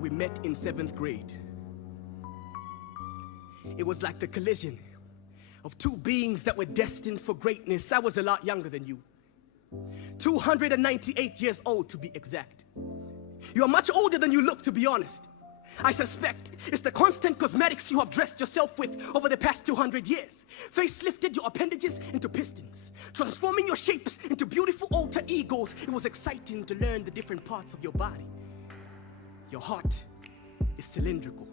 We met in 7th grade. It was like the collision of two beings that were destined for greatness. I was a lot younger than you. 298 years old to be exact. You are much older than you look, to be honest. I suspect it's the constant cosmetics you have dressed yourself with over the past 200 years. Facelifted your appendages into pistons, transforming your shapes into beautiful alter egos. It was exciting to learn the different parts of your body. Your heart is cylindrical.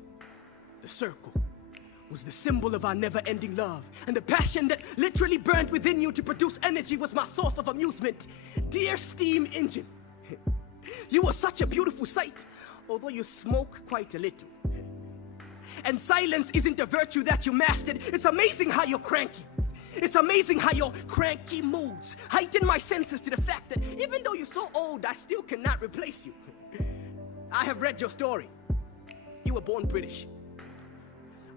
The circle was the symbol of our never-ending love. And the passion that literally burned within you to produce energy was my source of amusement. Dear steam engine, you were such a beautiful sight, although you smoke quite a little. And silence isn't a virtue that you mastered. It's amazing how you're cranky. It's amazing how your cranky moods heighten my senses to the fact that even though you're so old, I still cannot replace you. I have read your story. You were born British.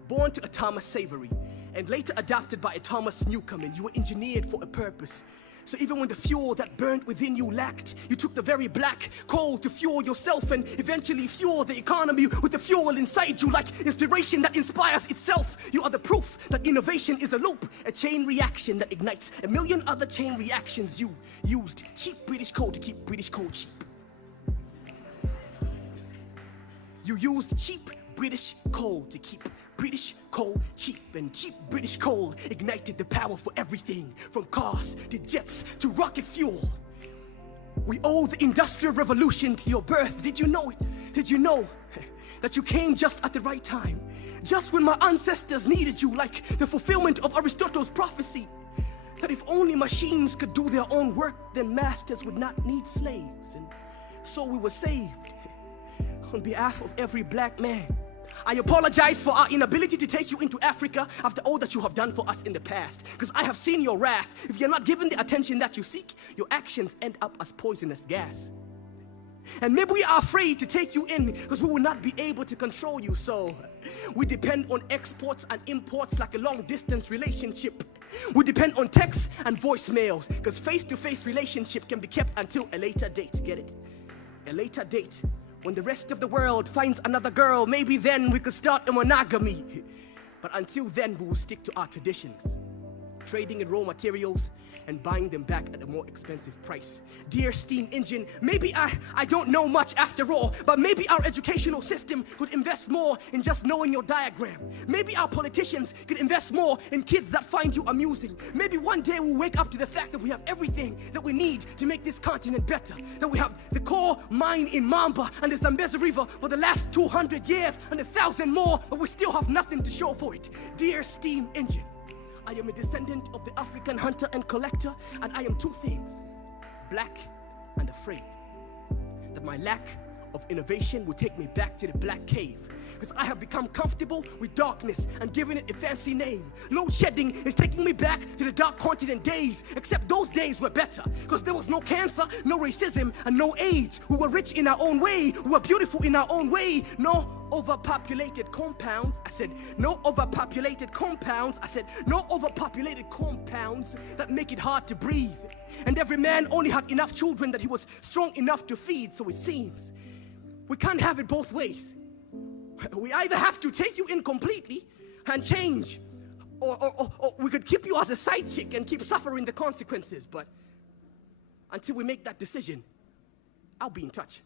Born to a Thomas Savory, and later adopted by a Thomas Newcomen. You were engineered for a purpose. So even when the fuel that burned within you lacked, you took the very black coal to fuel yourself and eventually fuel the economy with the fuel inside you, like inspiration that inspires itself. You are the proof that innovation is a loop, a chain reaction that ignites a million other chain reactions. You used cheap British coal to keep British coal cheap. You used cheap British coal to keep British coal cheap, and cheap British coal ignited the power for everything, from cars to jets to rocket fuel. We owe the Industrial Revolution to your birth. Did you know it? Did you know that you came just at the right time? Just when my ancestors needed you, like the fulfillment of Aristotle's prophecy, that if only machines could do their own work, then masters would not need slaves. And so we were saved. On behalf of every black man, I apologize for our inability to take you into Africa after all that you have done for us in the past. Because I have seen your wrath. If you're not given the attention that you seek, your actions end up as poisonous gas. And maybe we are afraid to take you in because we will not be able to control you. So we depend on exports and imports like a long-distance relationship. We depend on texts and voicemails because face-to-face relationship can be kept until a later date. Get it? A later date. When the rest of the world finds another girl, maybe then we could start a monogamy. But until then, we will stick to our traditions, trading in raw materials and buying them back at a more expensive price. Dear steam engine, maybe I don't know much after all, but maybe our educational system could invest more in just knowing your diagram. Maybe our politicians could invest more in kids that find you amusing. Maybe one day we'll wake up to the fact that we have everything that we need to make this continent better. That we have the core mine in Mamba and the Zambezi River for the last 200 years and 1,000 more, but we still have nothing to show for it. Dear steam engine, I am a descendant of the African hunter and collector, and I am two things, black and afraid. That my lack of innovation will take me back to the black cave. Because I have become comfortable with darkness and given it a fancy name. Load shedding is taking me back to the dark continent days, except those days were better. Because there was no cancer, no racism, and no AIDS. We were rich in our own way, we were beautiful in our own way. No overpopulated compounds. I said, no overpopulated compounds. I said, no overpopulated compounds that make it hard to breathe. And every man only had enough children that he was strong enough to feed. So it seems we can't have it both ways. We either have to take you in completely and change, or we could keep you as a side chick and keep suffering the consequences. But until we make that decision, I'll be in touch.